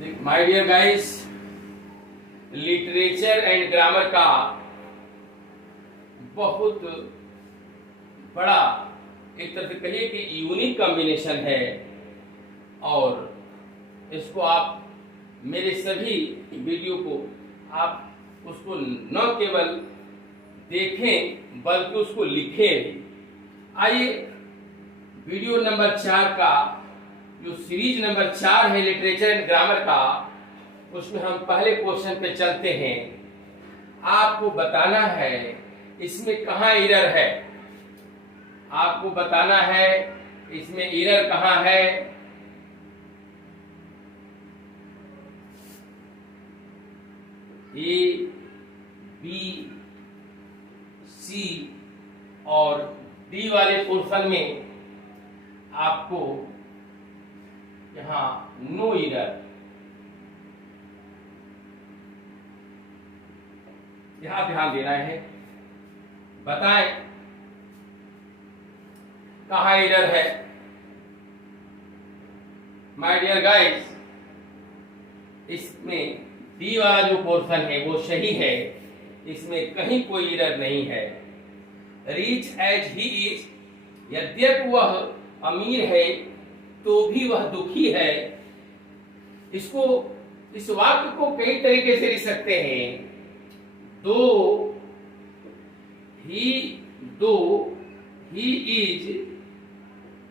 My dear guys, literature and grammar का बहुत बड़ा, एक तरह से कहिए कि यूनिक कॉम्बिनेशन है। और इसको आप मेरे सभी वीडियो को आप उसको न केवल देखें बल्कि उसको लिखें भी। आइए वीडियो नंबर 4 का जो सीरीज नंबर 4 है लिटरेचर एंड ग्रामर का, उसमें हम पहले क्वेश्चन पे चलते हैं। आपको बताना है इसमें कहाँ एरर है, आपको बताना है इसमें एरर कहाँ है। ए, बी, सी और डी वाले पोर्शन में आपको यहां नो एरर, यहां ध्यान देना है। बताएं कहां एरर है। माय डियर गाइस, इसमें डी वाला जो पोर्शन है वो सही है, इसमें कहीं कोई एरर नहीं है। रीच एज ही इज, यद्यपि वह अमीर है तो भी वह दुखी है। इसको, इस वाक्य को कई तरीके से लिख सकते हैं। दो he is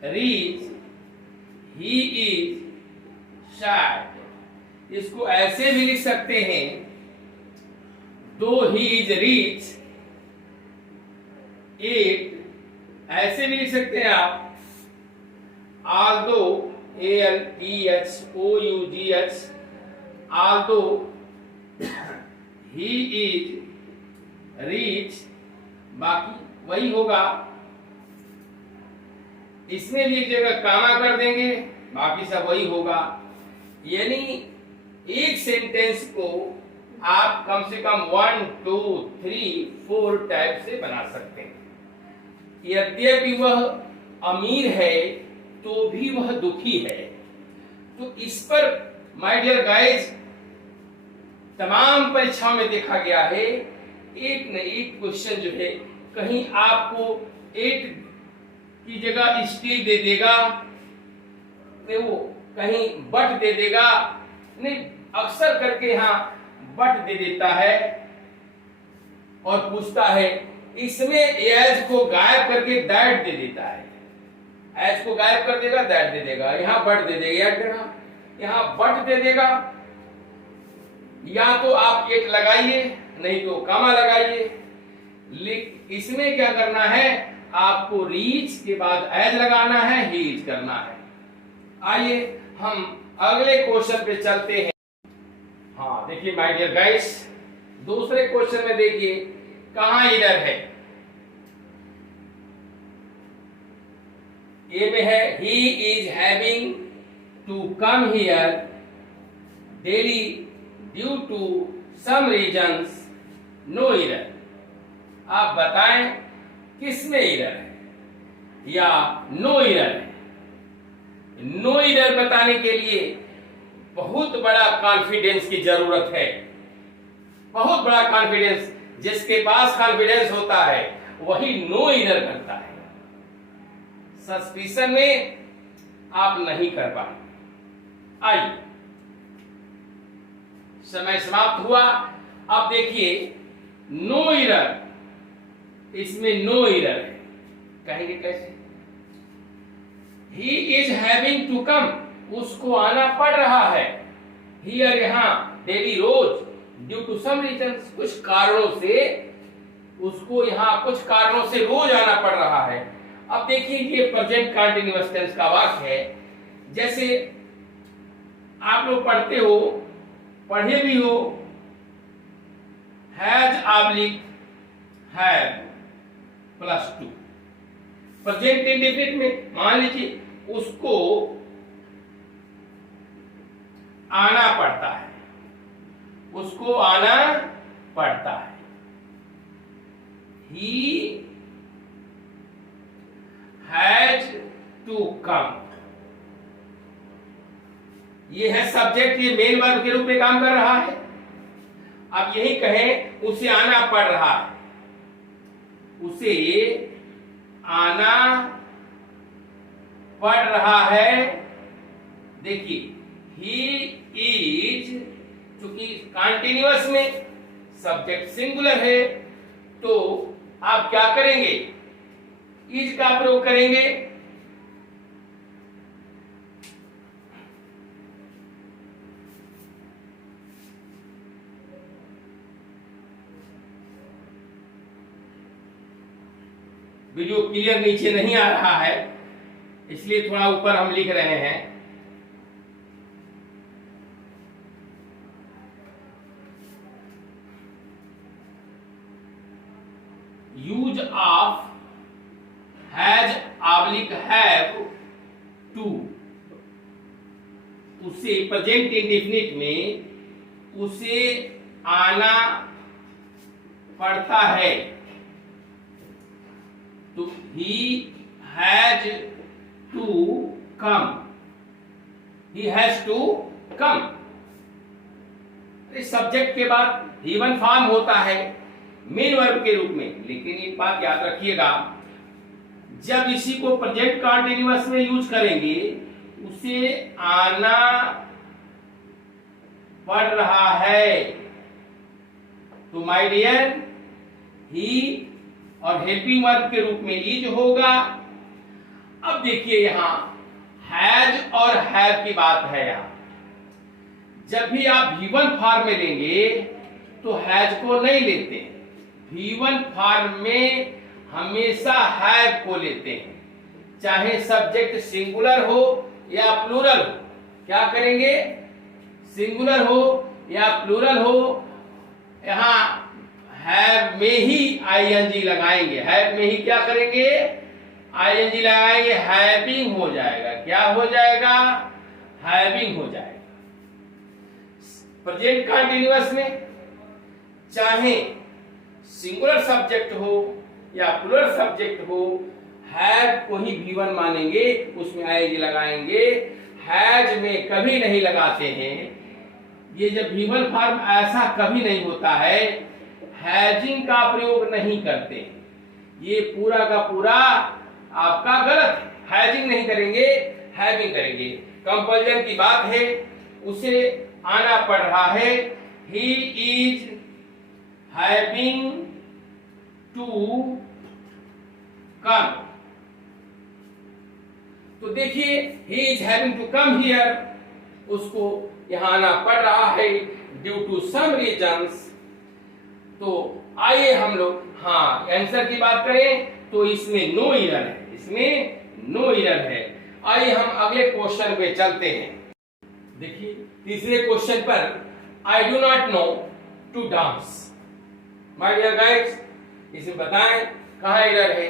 rich, he is sad. इसको ऐसे भी लिख सकते हैं, दो ही इज रिच इट, ऐसे भी लिख सकते हैं आप। although ALTHOUGH, although he is rich, बाकी वही होगा। इसमें भी एक जगह कामा कर देंगे, बाकी सब वही होगा। यानी एक सेंटेंस को आप कम से कम 1, 2, 3, 4 टाइप से बना सकते हैं। यद्यपि वह अमीर है तो भी वह दुखी है। तो इस पर माय डियर गाइस तमाम परीक्षाओं में देखा गया है, एक न एक क्वेश्चन जो है कहीं आपको 8 की जगह स्टिल दे देगा, नहीं वो कहीं बट दे देगा, नहीं अक्सर करके यहाँ बट दे देता है और पूछता है। इसमें एज को गायब करके दैट दे देता है, एज को गायब कर देगा दैट दे देगा, यहाँ बट दे देगा, यहाँ बट दे देगा। या तो आप एक लगाइए, नहीं तो कामा लगाइए। इसमें क्या करना है, आपको रीच के बाद एज लगाना है, हीज करना है। आइए हम अगले क्वेश्चन पे चलते हैं। हाँ देखिए माय डियर गाइस, दूसरे क्वेश्चन में देखिए कहां एरर है। ए में है he is having to come here daily due to some reasons, no error. आप बताएं किसमें एरर है या नो एरर है। नो एरर बताने के लिए बहुत बड़ा कॉन्फिडेंस की जरूरत है, बहुत बड़ा कॉन्फिडेंस। जिसके पास कॉन्फिडेंस होता है वही नो एरर करता है। सस्पिशन में आप नहीं कर पाए। आइए समय समाप्त हुआ। अब देखिए नो एरर, इसमें नो एरर है, कहेंगे कैसे। He is having to come, उसको आना पड़ रहा है। हियर यहां डेली रोज, ड्यू टू सम रीजंस, कुछ कारणों से उसको यहां कुछ कारणों से रोज आना पड़ रहा है। अब देखिए ये प्रेजेंट कंटीन्यूअस टेंस का वाक्य है। जैसे आप लोग पढ़ते हो, पढ़े भी हो, has oblique have +2। Present indefinite में मान लीजिए उसको आना पड़ता है, उसको आना पड़ता है। ही हैज टू कम, ये है सब्जेक्ट, ये मेन वर्ब के रूप में काम कर रहा है। अब यही कहें उसे आना पड़ रहा है, उसे आना पड़ रहा है। देखिए ही इज, चूंकि कंटिन्यूअस में सब्जेक्ट सिंगुलर है तो आप क्या करेंगे, इज का प्रयोग करेंगे। वीडियो क्लियर नीचे नहीं आ रहा है इसलिए थोड़ा ऊपर हम लिख रहे हैं। Use of has oblique have to, उसे प्रेजेंट इंडेफिनिट में उसे आना पड़ता है। तो he has to come, he has to come. इस सब्जेक्ट के बाद गिवन फॉर्म होता है मेन वर्ब के रूप में, लेकिन एक बात याद रखिएगा, जब इसी को प्रेजेंट कंटीन्यूअस में यूज करेंगे उसे आना पड़ रहा है। तो माय डियर, ही और हेल्पिंग वर्ब के रूप में इज होगा। अब देखिए यहां हैज और हैव की बात है। यहां जब भी आप V1 फॉर्म में लेंगे तो हैज को नहीं लेते, V1 फॉर्म में हमेशा हैव को लेते हैं, चाहे सब्जेक्ट सिंगुलर हो या प्लूरल हो। क्या करेंगे, सिंगुलर हो या प्लूरल हो, यहां हैव में ही आईएनजी लगाएंगे। हैव में ही क्या करेंगे, आईएनजी लगाएंगे, हैविंग हो जाएगा। क्या हो जाएगा, हैविंग हो जाएगा। प्रेजेंट कंटीन्यूअस में चाहे सिंगुलर सब्जेक्ट हो या प्लूरल सब्जेक्ट हो, हैव को ही V1 मानेंगे, उसमें आईएनजी लगाएंगे। हैज में कभी नहीं लगाते हैं। ये जब V1 फॉर्म ऐसा कभी नहीं होता है, हैजिंग का प्रयोग नहीं करते। ये पूरा का पूरा आपका गलत है। हैजिंग नहीं करेंगे, हैविंग करेंगे। कंपल्जन की बात है, उसे आना पड़ रहा है। He is having to come. तो देखिए he is having to come here, उसको यहां आना पड़ रहा है ड्यू टू सम रीजंस। तो आइए हम लोग आंसर की बात करें तो इसमें नो एरर है, इसमें नो एरर है। आइए हम अगले क्वेश्चन पे चलते हैं। देखिए तीसरे क्वेश्चन पर, I do not know to dance. My dear guys, इसे बताएं कहां एरर है।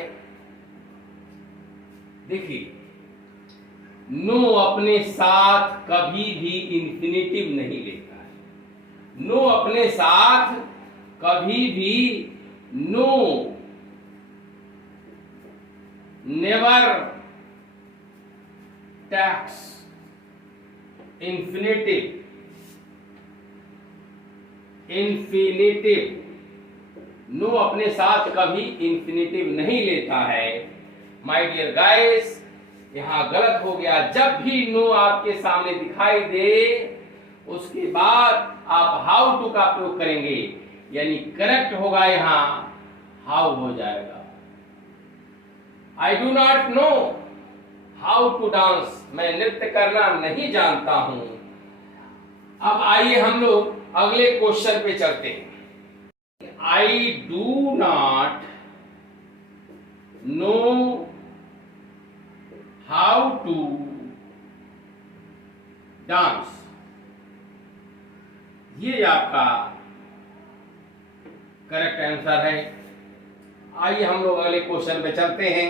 देखिए नो अपने साथ कभी भी इंफिनिटिव नहीं लेता है। नो अपने साथ कभी भी, know never takes infinitive, know अपने साथ कभी इंफिनिटिव नहीं लेता है। माय डियर गाइस, यहां गलत हो गया। जब भी नो आपके सामने दिखाई दे उसके बाद आप हाउ टू का प्रयोग करेंगे, यानी करेक्ट होगा, यहां हाउ हो जाएगा। I do not know how to dance, मैं नृत्य करना नहीं जानता हूं। अब आइए हम लोग अगले क्वेश्चन पे चलते हैं। I do not know how to dance, ये आपका करेक्ट आंसर है। आइए हम लोग अगले क्वेश्चन पे चलते हैं।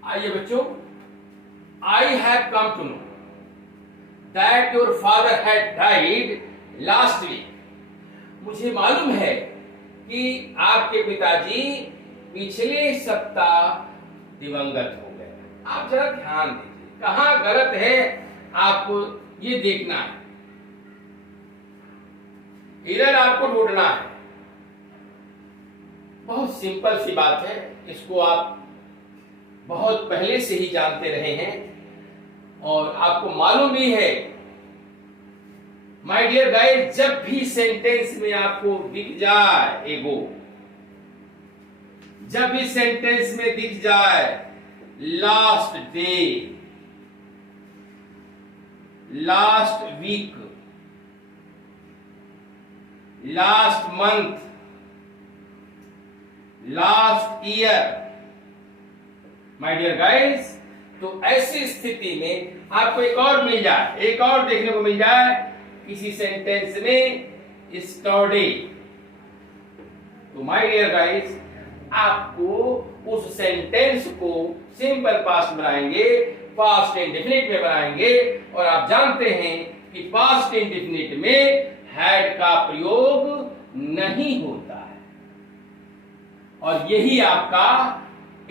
आइए बच्चों, I have come to know that your father had died last week. मुझे मालूम है कि आपके पिताजी पिछले सप्ताह दिवंगत हो गए। आप जरा ध्यान दीजिए, कहां गलत है आप ये देखना है, एरर आपको ढूंढना है। बहुत सिंपल सी बात है, इसको आप बहुत पहले से ही जानते रहे हैं और आपको मालूम भी है। माय डियर गाइस, जब भी सेंटेंस में आपको दिख जाए एगो, जब भी सेंटेंस में दिख जाए last day, last week, last month, last year, my dear guys, तो ऐसी स्थिति में आपको एक और मिल जाए, एक और देखने को मिल जाए किसी सेंटेंस में स्टडी, तो माय डियर गाइस, आपको उस सेंटेंस को सिंपल पास्ट बनाएंगे, पास्ट इंडेफिनिट में बनाएंगे। और आप जानते हैं कि पास्ट इंडेफिनिट में हैड का प्रयोग नहीं होता है और यही आपका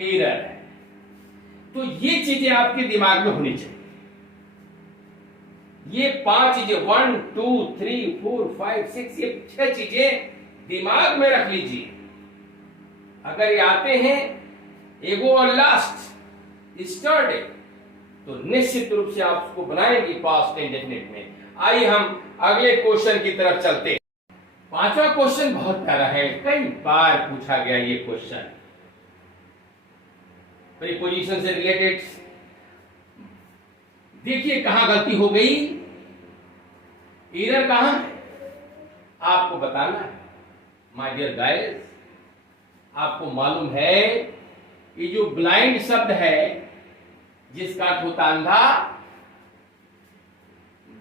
एरर है। तो ये चीजें आपके दिमाग में होनी चाहिए। ये 5 चीजें 1 2 3 4 5 6 ये 6 चीजें दिमाग में रख लीजिए। अगर ये आते हैं एगो और लास्ट स्टडी, तो निश्चित रूप से आप उसको बनाएंगे पास्ट इंडेफिनिट में। आइए हम अगले क्वेश्चन की तरफ चलते हैं। 5वां क्वेश्चन बहुत प्यारा है, कई बार पूछा गया ये क्वेश्चन, प्रीपोजिशन से रिलेटेड। देखिए कहां गलती हो गई, एरर कहां है, आपको बताना है। माय डियर गाइस, आपको मालूम है ये जो ब्लाइंड शब्द है जिसका अर्थ होता अंधा,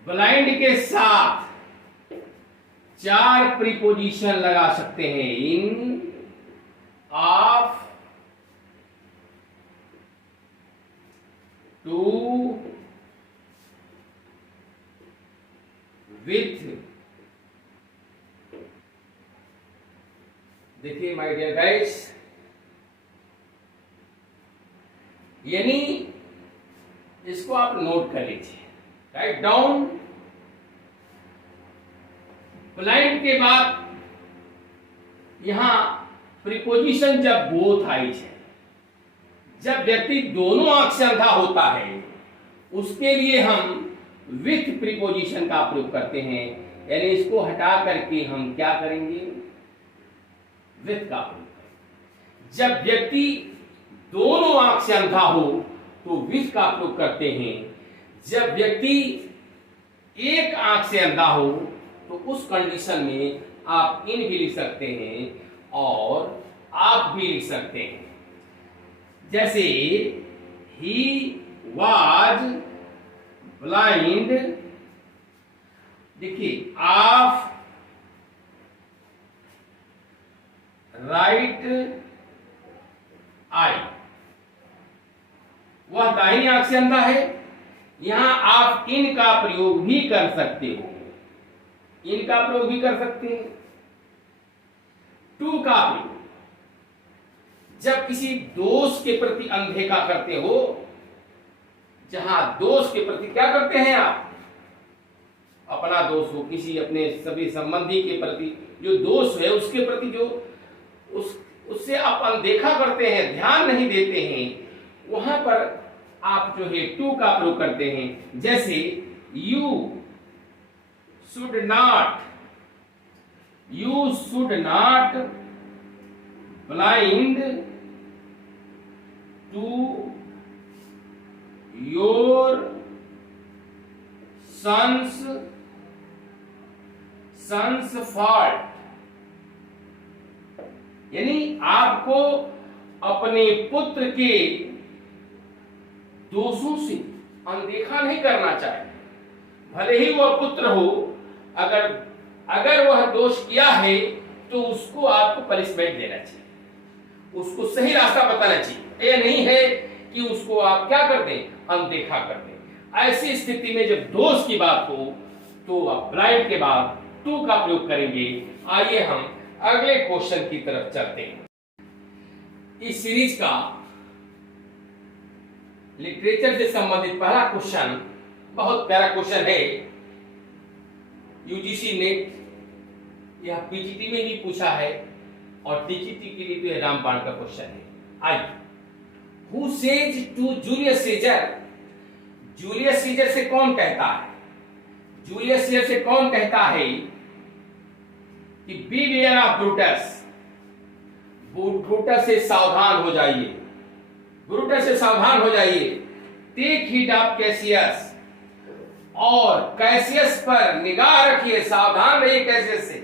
ब्लाइंड के साथ 4 प्रीपोजिशन लगा सकते हैं, इन, ऑफ, टू, विथ। देखिए माय डियर गाइस, यानी इसको आप नोट कर लीजिए, राइट डाउन। ब्लाइंड के बाद यहां प्रीपोजिशन जब बोथ आइज है, जब व्यक्ति दोनों आंख से अंधा होता है, उसके लिए हम विथ प्रीपोजिशन का प्रयोग करते हैं। यानी इसको हटा करके हम क्या करेंगे, विथ का प्रयोग करेंगे। जब व्यक्ति दोनों आंख से अंधा हो तो विथ का प्रयोग करते हैं। जब व्यक्ति एक आंख से अंधा हो तो उस कंडीशन में आप इन भी लिख सकते हैं और आप भी लिख सकते हैं। जैसे ही वाज ब्लाइंड, देखिए ऑफ राइट आई, वह दाहिनी आंख से अंधा है। यहां आप इन का प्रयोग भी कर सकते हो, इन का प्रयोग भी कर सकते हैं। टू का प्रयोग जब किसी दोस्त के प्रति अनदेखा करते हो, जहां दोस्त के प्रति क्या करते हैं आप, अपना दोस्त हो, किसी अपने सभी संबंधी के प्रति जो दोस्त है उसके प्रति जो उससे आप अनदेखा करते हैं, ध्यान नहीं देते हैं, वहां पर आप जो है टू का प्रयोग करते हैं। जैसे you should not, you should not blind to your son's fault. यानी आपको अपने पुत्र के दोषों से अनदेखा नहीं करना चाहिए। भले ही वह पुत्र हो, अगर वह दोष किया है तो उसको आपको पनिशमेंट देना चाहिए, उसको सही रास्ता बताना चाहिए। ये नहीं है कि उसको आप क्या कर दें, अनदेखा कर दें। ऐसी स्थिति में जब दोष की बात हो तो आप ब्लाइंड के बाद टू का प्रयोग करेंगे। आइए हम अगले क्वेश्चन की तरफ चलते हैं। इस सीरीज का लिटरेचर से संबंधित पहला क्वेश्चन बहुत प्यारा क्वेश्चन है, यूजीसी नेट, यह पीजीटी में भी पूछा है और टीजीटी के लिए तो रामबाण का क्वेश्चन है। आइए, who says to Julius Caesar, Julius Caesar से कौन कहता है, जूलियस सीजर से कौन कहता है कि बीवेयर ऑफ ब्रूटस, ब्रूटस से सावधान हो जाइए, ब्रूटस से सावधान हो जाइए, टेक हीड ऑफ कैसियस, और कैसियस पर निगाह रखिए, सावधान रहिए कैसियस से,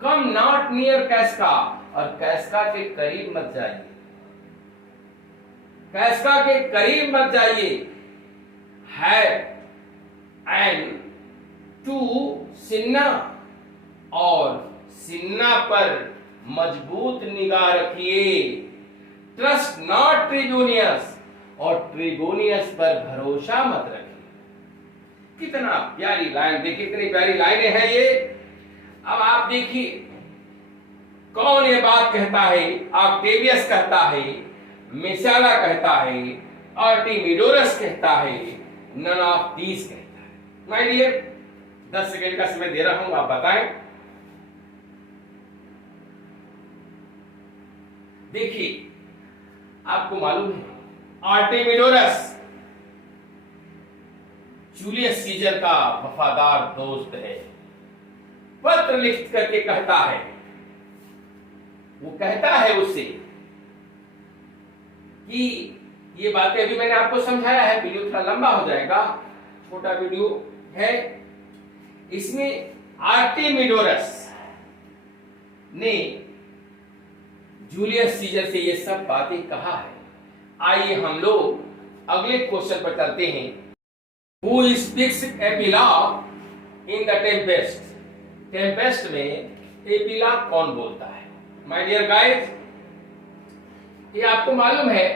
कम नॉट नियर कैस्का, और कैस्का के करीब मत जाइए, कैस्का के करीब मत जाइए, है एंड टू सिन्ना, और सिन्ना पर मजबूत निगाह रखिए, ट्रस्ट नॉट ट्रिगोनियस, और ट्रिगोनियस पर भरोसा मत रखिए। कितना प्यारी लाइन, देखिए कितनी प्यारी लाइनें हैं ये। अब आप देखिए कौन ये बात कहता है, ऑक्टेवियस कहता है, मेसाला कहता है, आर्टिमिडोरस कहता है, नन ऑफ दीस कहता है। माय डियर, 10 सेकंड का समय दे रहा हूं, आप बताएं। देखिए, आपको मालूम है आर्टिमिडोरस जूलियस सीजर का वफादार दोस्त है, पत्र लिख करके कहता है, वो कहता है उससे कि ये बातें अभी मैंने आपको समझाया है, वीडियो थोड़ा लंबा हो जाएगा, छोटा वीडियो है। इसमें आर्टिमिडोरस ने जूलियस सीजर से ये सब बातें कहा है। आइए हम लोग अगले क्वेश्चन पर चलते हैं। Who speaks epilogue in the Tempest, Tempest में एपिलॉग कौन बोलता है? माय डियर गाइस, ये आपको मालूम है,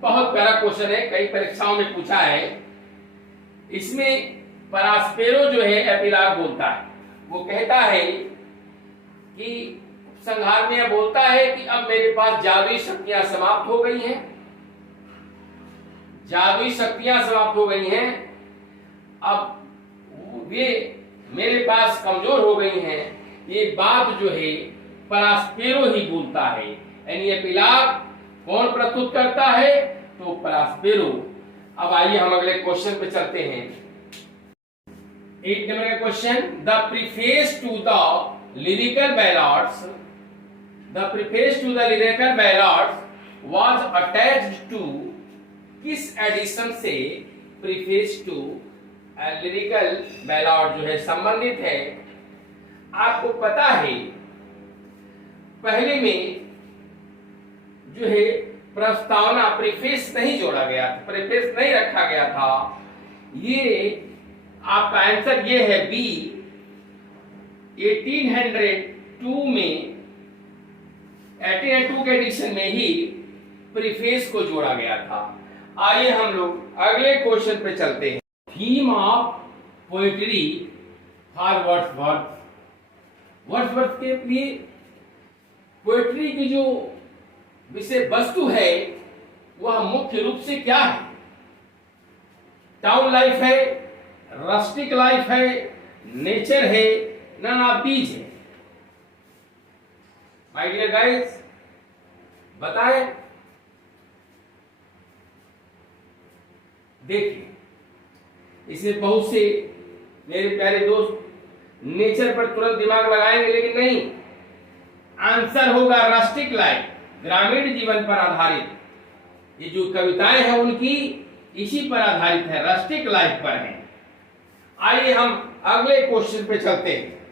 बहुत प्यारा क्वेश्चन है, कई परीक्षाओं में पूछा है। इसमें परास्पेरो जो है एपिलॉग बोलता है, वो कहता है कि संहार में बोलता है कि अब मेरे पास जादुई शक्तियां समाप्त हो गई हैं, जादुई शक्तियां समाप्त हो गई हैं, अब वे मेरे पास कमजोर हो गई हैं। ये बात जो है परास्पेरो ही बोलता है, यानी एपिलॉग कौन प्रस्तुत करता है? तो परास्पेरो। अब आइए हम अगले क्वेश्चन पे चलते हैं। 8 नंबर का question, the preface to the lyrical ballads, the preface to the lyrical ballads was attached to, किस एडिशन से प्रीफेस टू लिरिकल बैलाड जो है संबंधित है? आपको पता है पहले में जो है प्रस्तावना प्रीफेस नहीं जोड़ा गया था, प्रीफेस नहीं रखा गया था। ये आपका आंसर ये है बी, 1802 में 1802 के एडिशन में ही प्रीफेस को जोड़ा गया था। आइए हम लोग अगले क्वेश्चन पे चलते हैं। Theme of poetry for Wordsworth, Wordsworth के लिए पोएट्री की जो विषय वस्तु है वह मुख्य रूप से क्या है? टाउन लाइफ है, रस्टिक लाइफ है, नेचर है, नन ऑफ दीज है? माय डियर गाइस, बताएं। देखिए, इसमें बहुत से मेरे प्यारे दोस्त नेचर पर तुरंत दिमाग लगाएंगे, लेकिन नहीं, आंसर होगा रस्टिक लाइफ, ग्रामीण जीवन पर आधारित। ये जो कविताएं हैं उनकी इसी पर आधारित है, रस्टिक लाइफ पर है। आइए हम अगले क्वेश्चन पे चलते हैं।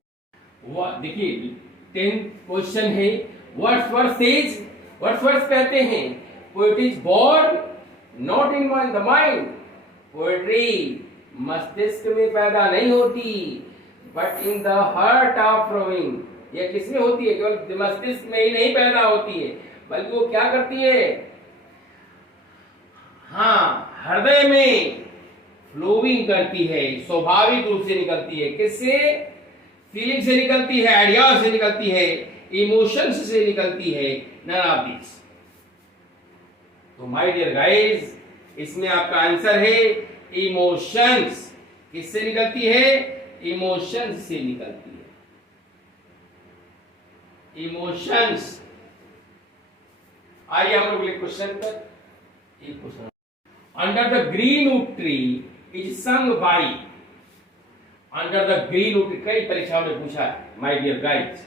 वह देखिए 10th क्वेश्चन है, वर्ड्सवर्थ सेज, वर्ड्सवर्थ कहते हैं poet is born not in the mind, poetry मस्तिष्क में पैदा नहीं होती, but in the heart of rowing. यह किसमें होती है? केवल मस्तिष्क में ही नहीं पैदा होती है, बल्कि वो क्या करती है? हाँ, हृदय में फ्लोविंग करती है, स्वाभाविक रूप से निकलती है। किससे? फीलिंग से निकलती है, आइडिया से निकलती है, इमोशंस से निकलती है, नन ऑफ दिस। तो माय डियर गाइस, इसमें आपका आंसर है इमोशंस किससे निकलती है? इमोशंस से निकलती है। इमोशंस। आइए हम लोग क्वेश्चन पर। एक question, under the green wood tree is sung by. Under the green would, कई परीक्षाओं में पूछा है माय डियर गाइस,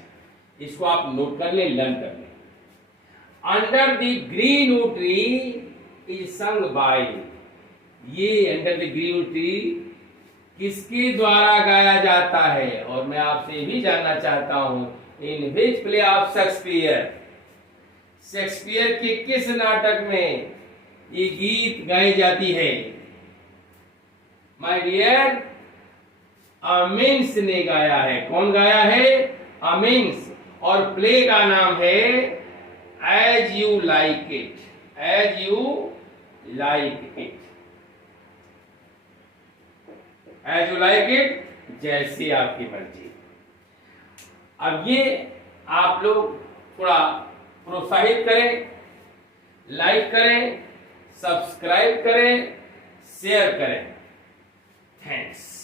इसको आप नोट कर ले, लर्न कर ले। Under the green wood tree is sung by, ये under the green wood tree किसके द्वारा गाया जाता है? और मैं आपसे भी जानना चाहता हूं, in which play of Shakespeare, Shakespeare के किस नाटक में ये गीत गाई जाती है? माय डियर, अमिंस ने गाया है। कौन गाया है? अमिंस। और प्ले का नाम है as you like it, as you like it, as you like it, जैसे आपकी मर्जी। अब ये आप लोग थोड़ा प्रोत्साहित करें, लाइक करें, सब्सक्राइब करें, शेयर करें। थैंक्स।